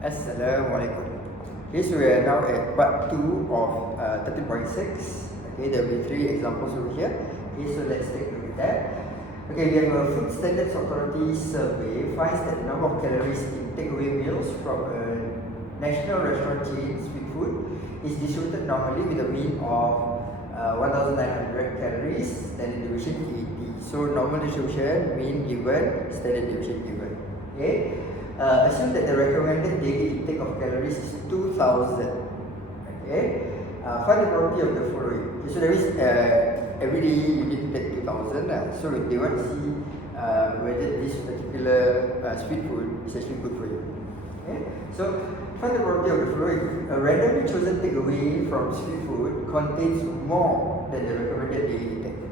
Assalamualaikum. Okay, so we are now at part 2 of 13.6. Okay, there will be 3 examples over here. Okay, so let's take a look at that. Okay, we have a Food Standards Authority survey finds that the number of calories in takeaway meals from a national restaurant chain, Sweet Food, is distributed normally with a mean of 1900 calories, standard deviation 80. So normal distribution, mean given, standard deviation given. Okay. Assume that the recommended daily intake of calories is 2000. Okay. Find the probability of the following. Okay, so that means every day you need to take 2000. So they want to see whether this particular Sweet Food is actually good for you. Okay. So find the probability of the following. A randomly chosen takeaway from Sweet Food contains more than the recommended daily intake.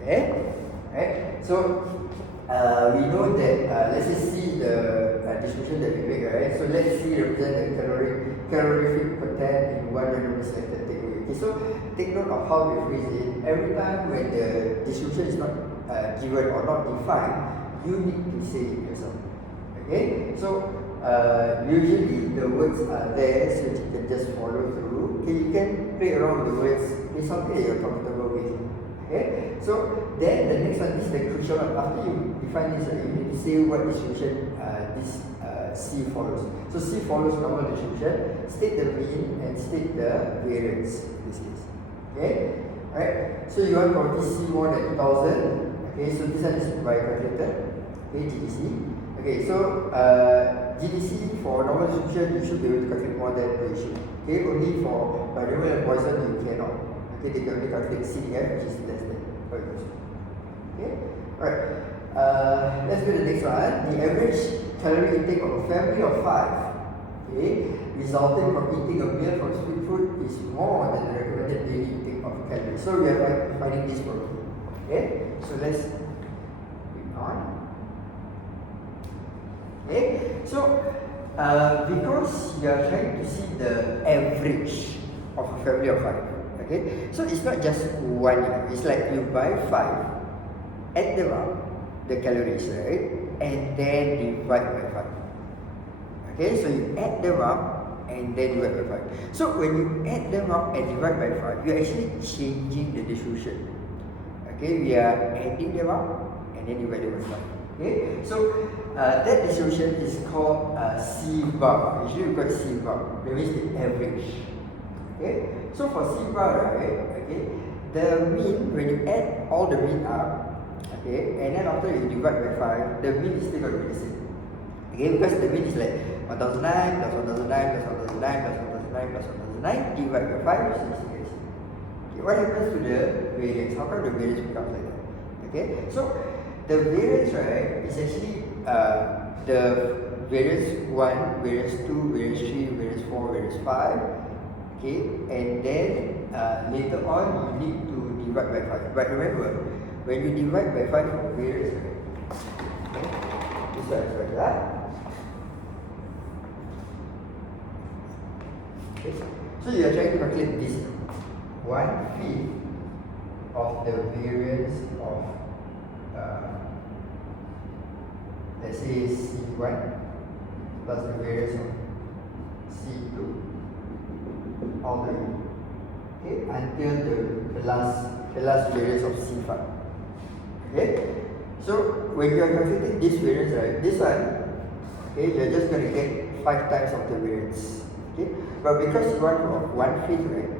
Okay. Right. So we know that let's just see the distribution that we make, right? So let's see represent the calorific content in one randomly selected takeaway. Okay, so take note of how we phrase it. Every time when the distribution is not given or not defined, you need to say it yourself. Okay, so usually the words are there, so you can just follow through. Okay, you can play around with the words. It's something that you're comfortable with. Okay, so then the next one is the crucial one. After you define this, you need to say what distribution this C follows. So C follows normal distribution, state the mean and state the variance in this case. Okay, alright. So you want probability C more than 2000. Okay, so this one is by calculator. Okay, GDC. Okay, so GDC for normal distribution you should be able to calculate more than ratio. Okay, only for variable and Poisson you cannot. Okay, they can only calculate CDF, which is less than okay, alright. Let's do the next one. The average calorie intake of a family of 5, okay, resulting from eating a meal from Sweet Food is more than the recommended daily intake of calories. So we are finding this problem. Okay, so let's read on. Okay, so because you are trying to see the average of a family of 5. Okay, so it's not just one, it's like you buy 5, add them up, the calories, right? And then divide by 5. Okay, so you add them up and then divide by 5. So when you add them up and divide by 5, you're actually changing the distribution. Okay, we are adding them up and then divide them by 5. Okay, so that distribution is called C bar. Usually we call it C bar, that means the average. Okay, so for C bar, right, okay, the mean, when you add all the mean up, okay, and then after you divide by 5, the mean is still going to be the same. Okay, because the mean is like 1009 plus 1009 plus 1009 plus 1009 plus 1009 divided by 5 is 60. Okay, what happens to the variance? How come the variance becomes like that? Okay, so the variance, right, is actually the variance 1, variance 2, variance 3, variance 4, variance 5. Okay, and then later on you need to divide by 5. But remember, when you divide by 5 for variance, okay, this one is like that. Okay, so you are trying to calculate this 1/5 of the variance of let's say C1 plus the variance of C2 all the way, okay, until the last variance of C5. Okay, so when you are calculating this variance, right, this one, okay, you're just going to get 5 times of the variance. Okay, but because you want 1/5, right,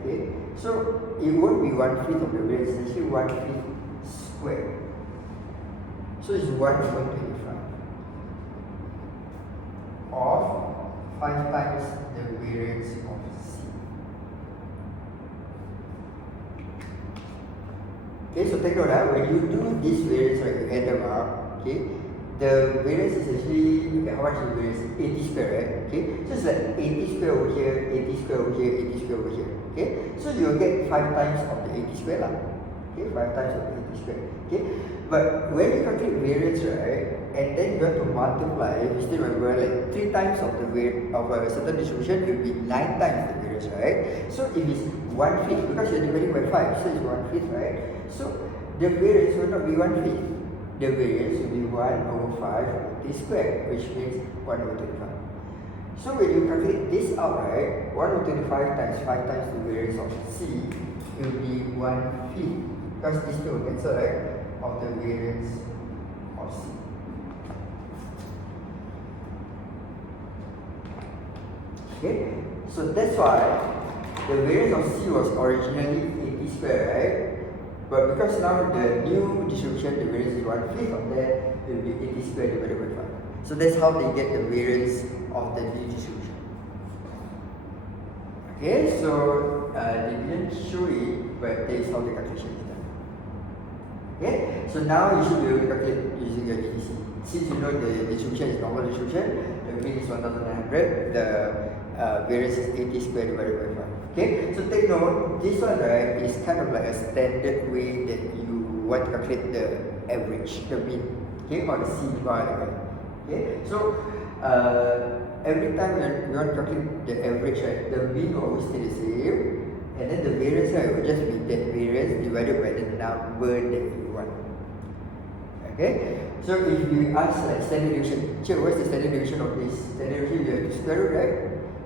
okay, so it won't be 1/5 of the variance, it's actually 1/5 squared. So it's 1/25 of 5 times the variance of C. Okay, so take note, when you do this variance, right, you add them up, okay, the variance is actually, okay, how much is the variance? 80 square, right? Okay, so it's like 80 square over here, 80 square over here, 80 square over here, okay, so you'll get 5 times of the 80 square lah. Okay, 5 times of the 80 square, okay, but when you calculate variance, right, and then you have to multiply, you still remember, like 3 times of the weight of a certain distribution, it will be 9 times the variance, right? So if it's 1/5, because you're dividing by 5, so it's 1/5, right? So the variance will not be 1/5. The variance will be 1/5 t squared, which means 1/25. So when you calculate this out, right, 125 times 5 times the variance of C, it will be 1/5. Because this two will cancel, right, of the variance of C. Okay, so that's why the variance of C was originally 80 square, right? But because now the new distribution, the variance is 1/5 of that, it will be 80 square divided by 5. So that's how they get the variance of the new distribution. Okay, so they didn't show it, but that is how the calculation is done. Okay, so now you should be able to calculate using your DDC. Since you know the distribution is normal distribution, the mean is 1900, the variance is 80 square divided by 5. Okay, so take note, this one, right, is kind of like a standard way that you want to calculate the average, the mean, okay, or the C bar. Okay, so every time you want to calculate the average, right, the mean will always stay the same, and then the variance, right, will just be that variance divided by the number that you want. Okay, so if we ask like standard deviation, check what's the standard deviation of this? Standard deviation, you have to square root, right?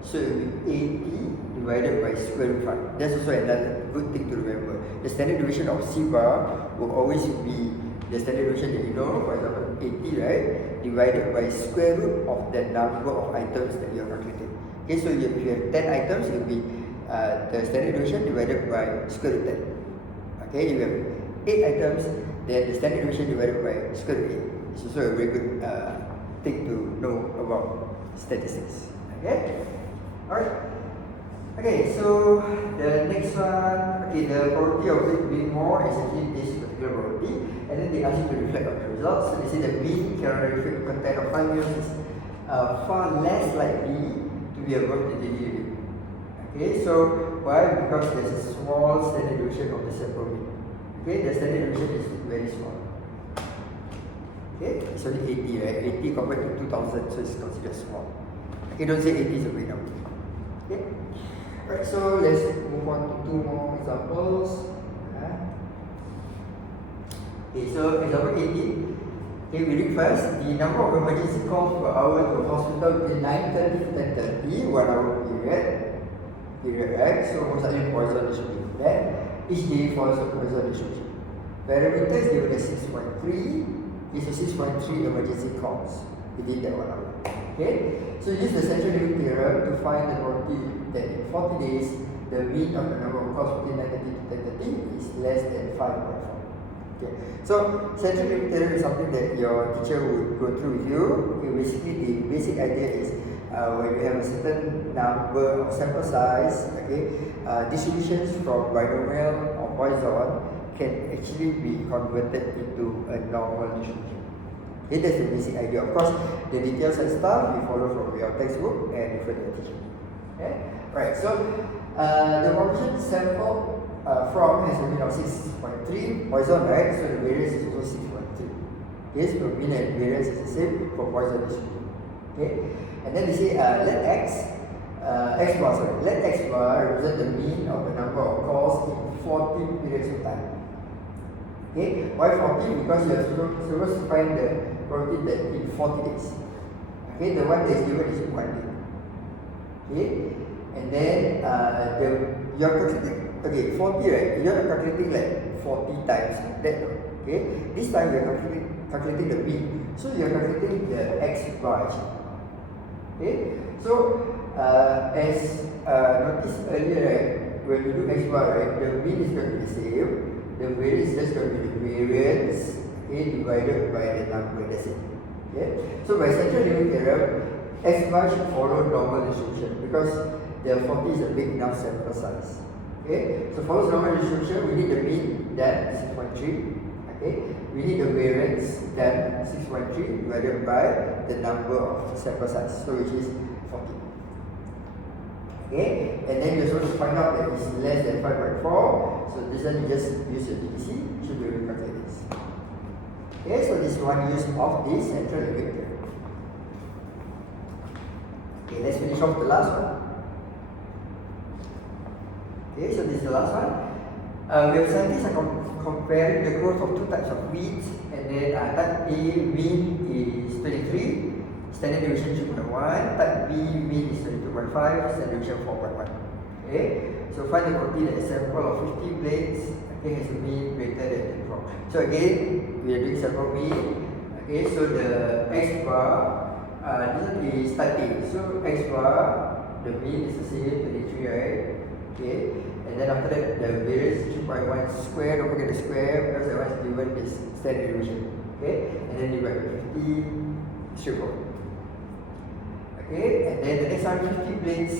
So it will be 80 divided by square root 5. That's also another good thing to remember. The standard deviation of C bar will always be the standard deviation that you know, for example 80, right, divided by square root of the number of items that you are calculating. Okay, so if you have 10 items, it will be the standard deviation divided by square root 10. Okay, if you have 8 items, then the standard deviation divided by square root 8. It's also a very good thing to know about statistics. Okay, alright. Okay, so the next one, okay, the probability of it being more is actually this particular probability, and then they ask you to reflect on the results. So they say the mean calorific content of 5 meals is far less likely to be above the daily rate. Okay, so why? Because there's a small standard deviation of the sample mean. Okay, the standard deviation is very small. Okay, it's only 80, right? 80 compared to 2000, so it's considered small. Okay, don't say 80 is a big number. Okay. Alright, so let's move on to 2 more examples. Okay, so example 18. Okay, we read first. The number of emergency calls per hour to hospital between 9:30 to 10:30, 1 hour period, right? So most likely Poisson distribution. Then each day follows the Poisson distribution. Parameters given as 6.3. Okay, so 6.3 emergency calls within that 1 hour. Okay, so use the central limit theorem to find the probability that in 40 days, the mean of the number of calls between 9:30 to 10:30 is less than 5.4. Okay, so central limit theorem is something that your teacher would go through with you. Okay, basically the basic idea is when you have a certain number of sample size, okay, distributions from binomial or Poisson can actually be converted into a normal distribution. Okay, that's the basic idea. Of course, the details and stuff you follow from your textbook and refer to your teacher. Okay, right. So the population sample from has a mean of 6.3 Poisson, right? So the variance is also 6.3. Okay, so mean and variance is the same for Poisson distribution. Okay, and then they say let x bar represent the mean of the number of calls in 40 periods of time. Okay, why 40? Because you are supposed to find the probability that in 40 days. Okay, the one that is given is 1 day. Okay, and then you're calculating, okay, 40, right? You're not calculating like 40 times that. Okay, this time you're calculating the mean. So you're calculating the x bar. Okay, so as noticed earlier, right, when you do x bar, right, the mean is going to be the same. The variance is just going to be the variance, okay, divided by the number. That's it. Okay, so by central limit theorem, x bar should follow normal distribution because the 40 is a big enough sample size. Okay, so follows normal distribution, we need the mean, then 6.3. Okay, we need the variance, then 6.3 divided by the number of sample size, so which is 40. Okay, and then you're supposed to find out that it's less than 5.4. So this one you just use your DDC, you should be able to calculate this. Okay, so this is one use of this central limit theorem. Okay, let's finish off the last one. Okay, so this is the last one. We have scientists are comparing the growth of 2 types of wheat, and then type A mean is 23, standard deviation 3.1, type B mean is 22.5, standard deviation 4.1. Okay, so find the probability that a sample of 50 blades has a mean greater than 24. So again, we are doing sample mean. Okay, so the X bar, this one is type A. So X bar, the mean is the same, 23, right? Okay, and then after that, the variance is 3.1 square, don't forget the square, because that one is given this standard deviation. Okay, and then divide by 50, straightforward. Okay, and then the next one, 50 blades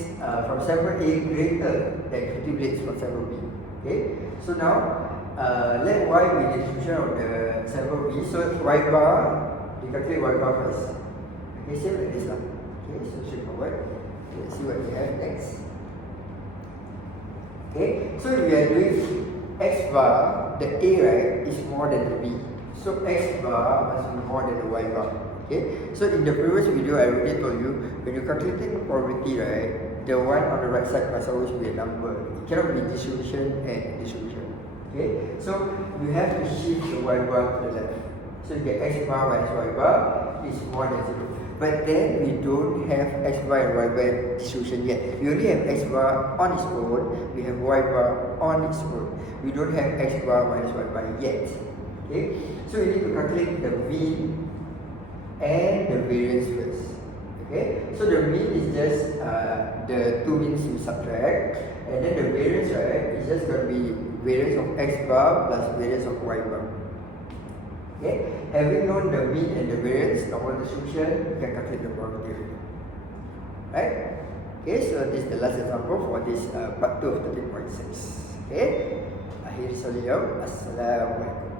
from sample A greater than 50 blades from sample B. Okay, so now let Y be the distribution of the sample B. So Y bar, we calculate Y bar first. Okay, same like this lah. Okay, so straightforward. Okay, let's see what we have next. Okay, so we are doing X bar, the A right is more than the B. So X bar must be more than the Y bar. Okay, so in the previous video I already told you, when you calculating probability, right, the one on the right side must always be a number. It cannot be distribution and distribution. Okay, so you have to shift the Y bar to the left. So you get X bar minus Y bar is more than 0. But then we don't have X bar and Y bar distribution yet. We only have X bar on its own, we have Y bar on its own. We don't have X bar minus Y bar yet. Okay, so we need to calculate the mean and the variance first. Okay, so the mean is just the two means we subtract, and then the variance, right, is just going to be variance of X bar plus variance of Y bar. Okay, having known the mean and the variance, normal distribution, we can calculate the probability. Right? Okay, so this is the last example for this part 2 of 13.6. Okay, akhir salam. Assalamualaikum.